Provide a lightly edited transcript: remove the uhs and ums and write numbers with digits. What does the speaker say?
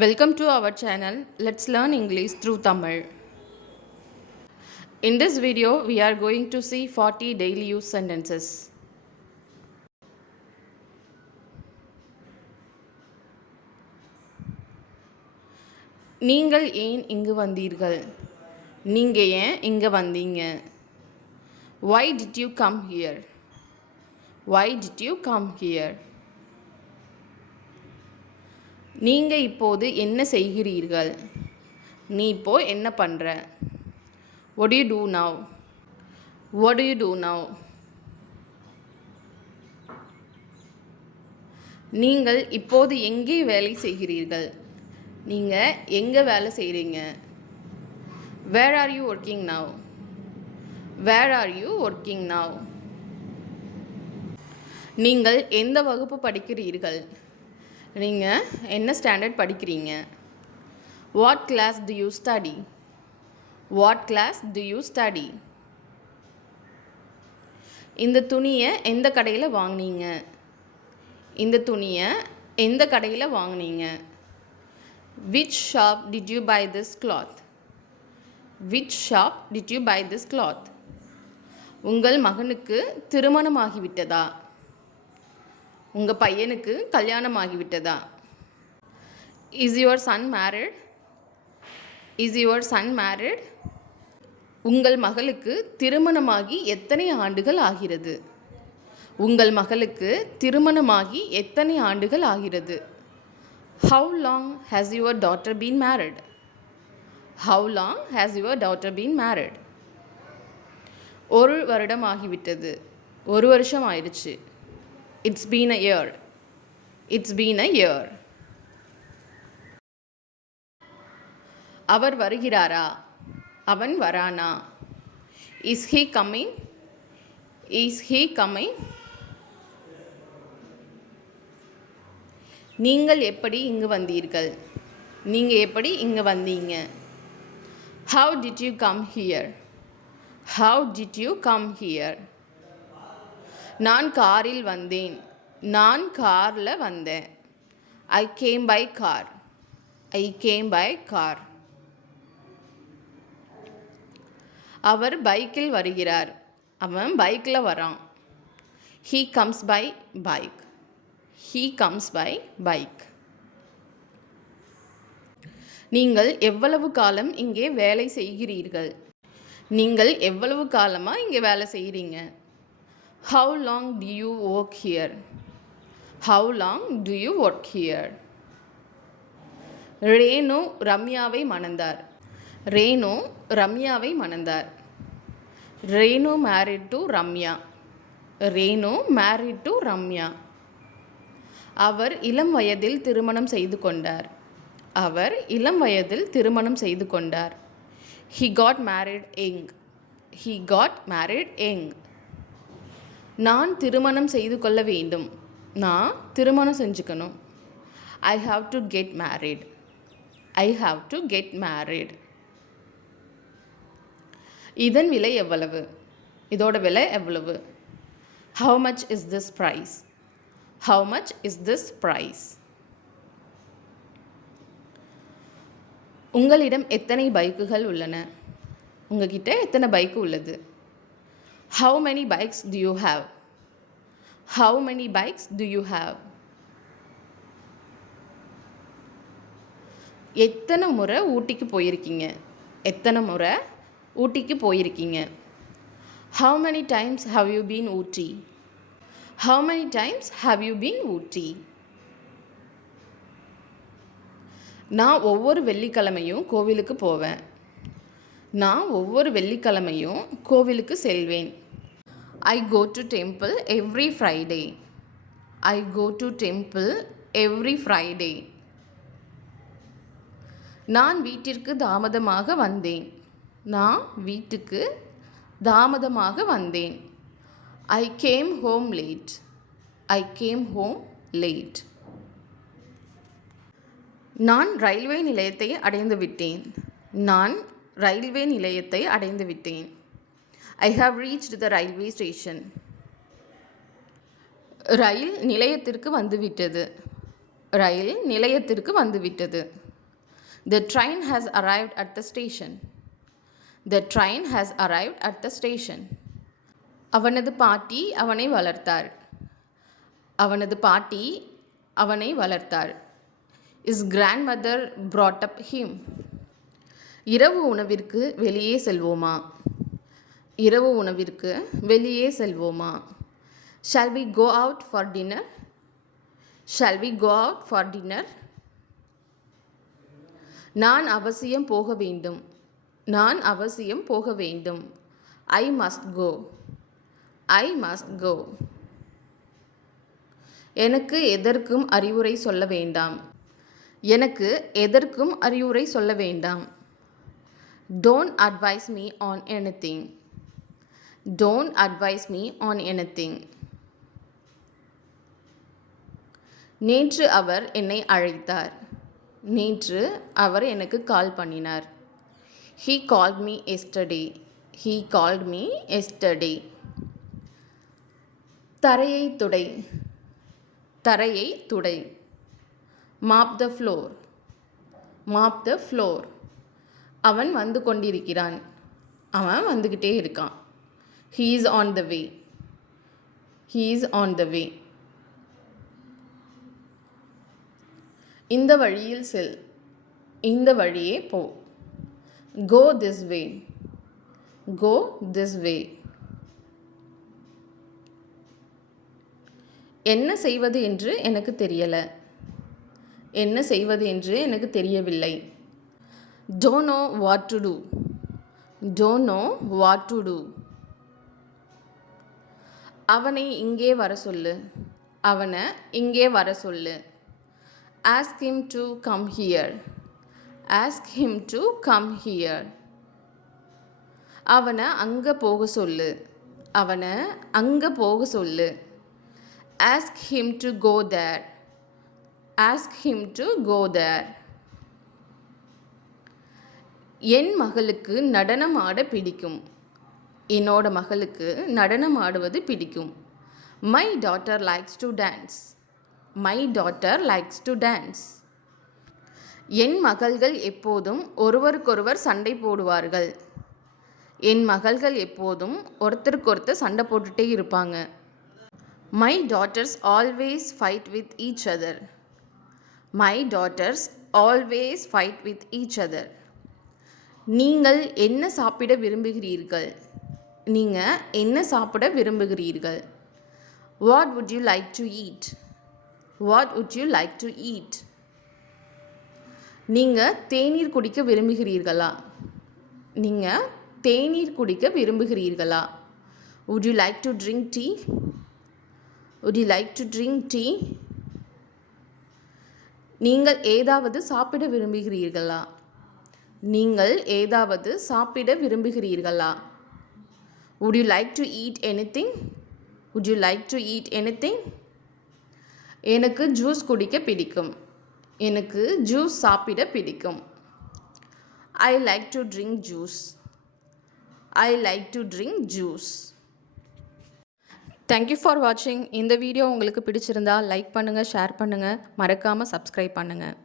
Welcome to our channel. Let's learn English through Tamil. In this video, we are going to see 40 daily use sentences. நீங்கள் ஏன் இங்கு வந்தீர்கள்? நீங்க ஏன் இங்க வந்தீங்க? Why did you come here? Why did you come here? நீங்க இப்போது என்ன செய்கிறீர்கள்? நீ இப்போ என்ன பண்ற? What do you do now? What do you do now? நீங்கள் இப்போது எங்கே வேலை செய்கிறீர்கள்? நீங்க எங்க வேலை செய்றீங்க? Where are you working now? Where are you working now? நீங்கள் எந்த வகுப்பு படிக்கிறீர்கள்? நீங்க என்ன ஸ்டாண்டர்ட் படிக்கிறீங்க? What class do you study? What class do you study? இந்த துணியை எந்த கடையில் வாங்குனீங்க? இந்த துணியை எந்த கடையில் வாங்குனீங்க? Which shop did you buy this cloth? Which shop did you buy this cloth? உங்கள் மகனுக்கு திருமணமாகிவிட்டதா? உங்கள் பையனுக்கு கல்யாணமாகிவிட்டதா? Is your son married? Is your son married? உங்கள் மகளுக்கு திருமணமாகி எத்தனை ஆண்டுகள் ஆகிறது? உங்கள் மகளுக்கு திருமணமாகி எத்தனை ஆண்டுகள் ஆகிறது? How long has your daughter been married? How long has your daughter been married? ஒரு வருடம் ஆகிவிட்டது. ஒரு வருஷம் ஆயிடுச்சு. It's been a year. It's been a year. அவர் வருகிறாரா? அவன் வரானா? Is he coming? Is he coming? நீங்கள் எப்படி இங்கு வந்தீர்கள்? நீங்க எப்படி இங்கு வந்தீங்க? How did you come here? How did you come here? நான் காரில் வந்தேன். நான் கார்ல வந்தேன். I came by car. I came by car. அவர் பைக்கில் வருகிறார். அவன் பைக்கில் வரான். He comes by bike. He comes by bike. நீங்கள் எவ்வளவு காலம் இங்கே வேலை செய்கிறீர்கள்? நீங்கள் எவ்வளவு காலமாக இங்கே வேலை செய்கிறீங்க? How long do you work here? How long do you work here? Renu ரம்யாவை மணந்தார். ரேணு ரம்யாவை மணந்தார். Renu married to Ramya. Renu married to Ramya. அவர் இளம் வயதில் திருமணம் செய்து கொண்டார். அவர் இளம் வயதில் திருமணம் செய்து கொண்டார். He got married young. He got married young. நான் திருமணம் செய்து கொள்ள வேண்டும். நான் திருமணம் செஞ்சுக்கணும். I have to get married. I have to get married. இதன் விலை எவ்வளவு? இதோட விலை எவ்வளவு? How much is this price? How much is this price? உங்களிடம் எத்தனை பைக்குகள் உள்ளன? உங்ககிட்ட எத்தனை பைக்கு உள்ளது? How many bikes do you have? How many bikes do you have? எத்தனை முறை ஊட்டிக்கு போயிருக்கீங்க? எத்தனை முறை ஊட்டிக்கு போயிருக்கீங்க? How many times have you been Ooty? How many times have you been Ooty? நான் ஒவ்வொரு வெள்ளிக்கிழமையும் கோவிலுக்கு போவேன். நான் ஒவ்வொரு வெள்ளிக்கிழமையும் கோவிலுக்கு செல்வேன். I go to temple every Friday. I go to temple every Friday. நான் வீட்டிற்கு தாமதமாக வந்தேன். நான் வீட்டுக்கு தாமதமாக வந்தேன். I came home late. I came home late. நான் ரயில்வே நிலையத்தை அடைந்து விட்டேன். நான் ரயில்வே நிலையத்தை அடைந்து விட்டேன். I have reached the railway station. ரயில் நிலையத்திற்கு வந்துவிட்டது. ரயில் நிலையத்திற்கு வந்துவிட்டது. The train has arrived at the station. The train has arrived at the station. அவனது பாட்டி அவனை வளர்த்தார். அவனது பாட்டி அவனை வளர்த்தார். His grandmother brought up him. இரவு உணவிற்கு வெளியே செல்வோமா? இரவு உணவிற்கு வெளியே செல்வோமா? Shall we go out for dinner? Shall we go out for dinner? நான் அவசியம் போக வேண்டும். நான் அவசியம் போக வேண்டும். I must go. I must go. எனக்கு எதற்கும் அறிவுரை சொல்ல வேண்டாம். எனக்கு எதற்கும் அறிவுரை சொல்ல வேண்டாம். Don't advise me on anything. Don't advise me on anything. நேற்று அவர் என்னை அழைத்தார். நேற்று அவர் எனக்கு கால் பண்ணினார். He called me yesterday. He called me yesterday. தரையை துடை. தரையை துடை. Mop the floor. Mop the floor. அவன் வந்து கொண்டிருக்கிறான். அவன் வந்துக்கிட்டே இருக்கான். He is on the way. He is on the way. இந்த வழியில் செல். இந்த வழியே போ. Go this way. Go this way. என்ன செய்வது என்று எனக்கு தெரியல. என்ன செய்வது என்று எனக்கு தெரியவில்லை. Don't know what to do. Don't know what to do. அவனை இங்கே வர சொல்லு. அவனை இங்கே வர சொல்லு. Ask him to come here. Ask him to come here. அவனை அங்கே போக சொல்லு. அவனை அங்கே போக சொல்லு. Ask him to go there. Ask him to go there. என் மகளுக்கு நடனம் ஆட பிடிக்கும். என்னோட மகளுக்கு நடனம் ஆடுவது பிடிக்கும். My daughter likes to dance. My daughter likes to dance. என் மகள்கள் எப்போதும் ஒருவருக்கொருவர் சண்டை போடுவார்கள். என் மகள்கள் எப்போதும் ஒருத்தருக்கொருத்தர் சண்டை போட்டுட்டே இருப்பாங்க. My daughters always fight with each other. My daughters always fight with each other. நீங்கள் என்ன சாப்பிட விரும்புகிறீர்கள்? நீங்கள் என்ன சாப்பிட விரும்புகிறீர்கள்? What would you like to eat? What would you like to eat? நீங்கள் தேநீர் குடிக்க விரும்புகிறீர்களா? நீங்கள் தேநீர் குடிக்க விரும்புகிறீர்களா? Would you like to drink tea? Would you like to drink tea? நீங்கள் ஏதாவது சாப்பிட விரும்புகிறீர்களா? நீங்கள் ஏதாவது சாப்பிட விரும்புகிறீர்களா? Would you like to eat anything? Would you like to eat anything? எனக்கு ஜூஸ் குடிக்க பிடிக்கும். எனக்கு ஜூஸ் சாப்பிட பிடிக்கும். I like to drink juice. I like to drink juice. Thank you for watching. இந்த வீடியோ உங்களுக்கு பிடிச்சிருந்தா லைக் பண்ணுங்கள், ஷேர் பண்ணுங்கள், மறக்காமல் சப்ஸ்கிரைப் பண்ணுங்கள்.